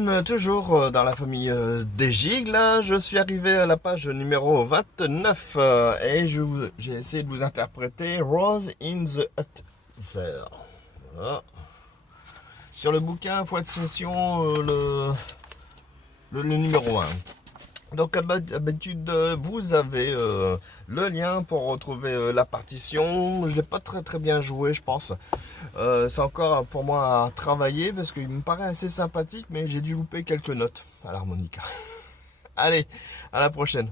semaine, toujours dans la famille des Gigles. Je suis arrivé à la page numéro 29 et j'ai essayé de vous interpréter Rose in the Hot There. Voilà. Sur le bouquin Foi de Session, le numéro 1. Donc d'habitude vous avez le lien pour retrouver la partition. Je l'ai pas très bien joué, je pense. C'est encore pour moi à travailler parce qu'il me paraît assez sympathique, mais j'ai dû louper quelques notes à l'harmonica. Allez, à la prochaine.